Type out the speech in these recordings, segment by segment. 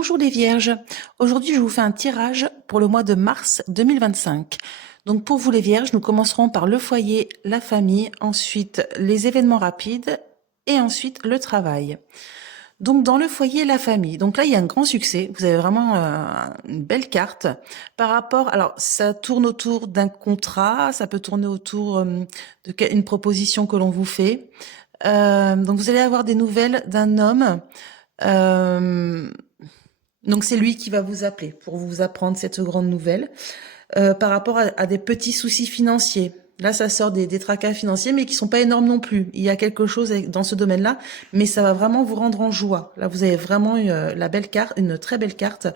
Bonjour les Vierges, aujourd'hui je vous fais un tirage pour le mois de mars 2025. Donc pour vous les Vierges, nous commencerons par le foyer, la famille, ensuite les événements rapides et ensuite le travail. Donc dans le foyer, la famille. Donc là il y a un grand succès, vous avez vraiment une belle carte par rapport, alors ça tourne autour d'un contrat, ça peut tourner autour d'une proposition que l'on vous fait. Donc vous allez avoir des nouvelles d'un homme. Euh, donc c'est lui qui va vous appeler pour vous apprendre cette grande nouvelle par rapport à des petits soucis financiers. Là, ça sort des tracas financiers, mais qui sont pas énormes non plus. Il y a quelque chose dans ce domaine-là, mais ça va vraiment vous rendre en joie. Là, vous avez vraiment la belle carte, une très belle carte.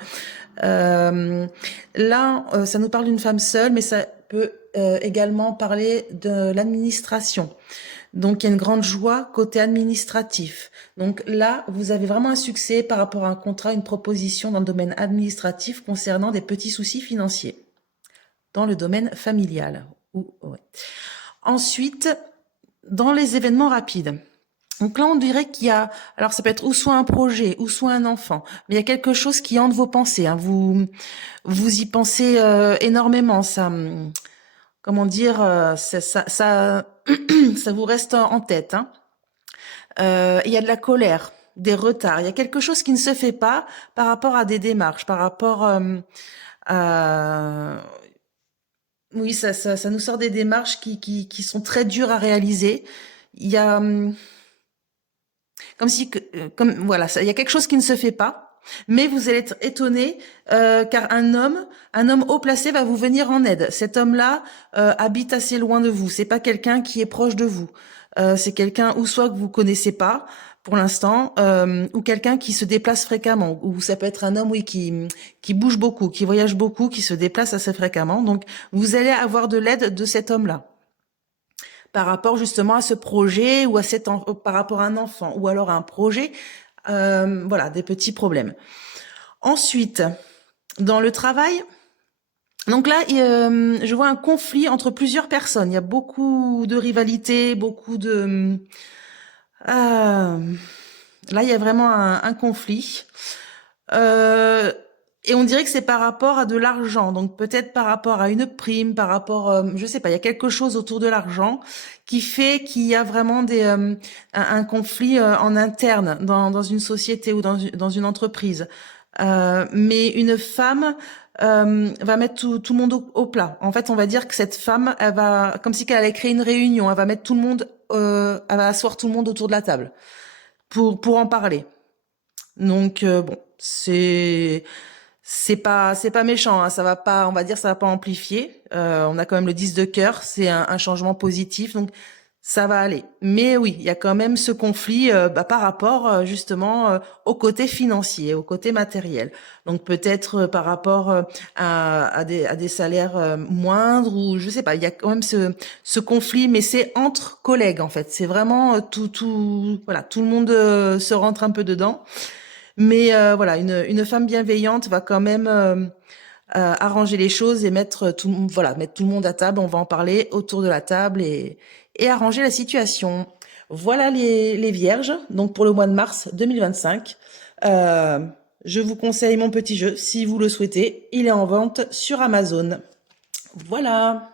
Là, ça nous parle d'une femme seule, mais ça peut également parler de l'administration. Donc, il y a une grande joie côté administratif. Donc là, vous avez vraiment un succès par rapport à un contrat, une proposition dans le domaine administratif concernant des petits soucis financiers, dans le domaine familial. Ouais. Ensuite, dans les événements rapides. Donc là, on dirait qu'il y a, alors ça peut être ou soit un projet, ou soit un enfant, mais il y a quelque chose qui hante vos pensées. Hein. Vous y pensez énormément. Ça, comment dire, ça vous reste en tête. Hein. Il y a de la colère, des retards. Il y a quelque chose qui ne se fait pas par rapport à des démarches, par rapport à... Oui, ça nous sort des démarches qui sont très dures à réaliser. Il y a comme si, comme voilà, il y a quelque chose qui ne se fait pas, mais vous allez être étonné car un homme haut placé va vous venir en aide. Cet homme-là habite assez loin de vous. C'est pas quelqu'un qui est proche de vous. C'est quelqu'un ou soit que vous connaissez pas pour l'instant, ou quelqu'un qui se déplace fréquemment. Ou ça peut être un homme, oui, qui bouge beaucoup, qui voyage beaucoup, qui se déplace assez fréquemment. Donc, vous allez avoir de l'aide de cet homme-là par rapport justement à ce projet ou à par rapport à un enfant ou alors à un projet, voilà, des petits problèmes. Ensuite, dans le travail, donc là, je vois un conflit entre plusieurs personnes. Il y a beaucoup de rivalité, beaucoup de... là, il y a vraiment un conflit. Et on dirait que c'est par rapport à de l'argent, donc peut-être par rapport à une prime, par rapport, je sais pas, il y a quelque chose autour de l'argent qui fait qu'il y a vraiment un conflit en interne dans une société ou dans une entreprise. Mais une femme va mettre tout le monde au plat. En fait, on va dire que cette femme, elle va, comme si elle allait créer une réunion, elle va mettre tout le monde, elle va asseoir tout le monde autour de la table pour en parler. Donc bon, c'est pas méchant, hein, ça va pas, on va dire ça va pas amplifier. On a quand même le 10 de cœur, c'est un changement positif, donc ça va aller. Mais oui, il y a quand même ce conflit par rapport justement au côté financier, au côté matériel. Donc peut-être par rapport à des salaires moindres ou je sais pas. Il y a quand même ce conflit, mais c'est entre collègues en fait. C'est vraiment voilà, tout le monde se rentre un peu dedans. Mais voilà, une femme bienveillante va quand même arranger les choses et mettre tout le monde à table. On va en parler autour de la table et arranger la situation. Voilà les vierges, donc pour le mois de mars 2025. Euh, je vous conseille mon petit jeu si vous le souhaitez. Il est en vente sur Amazon. Voilà.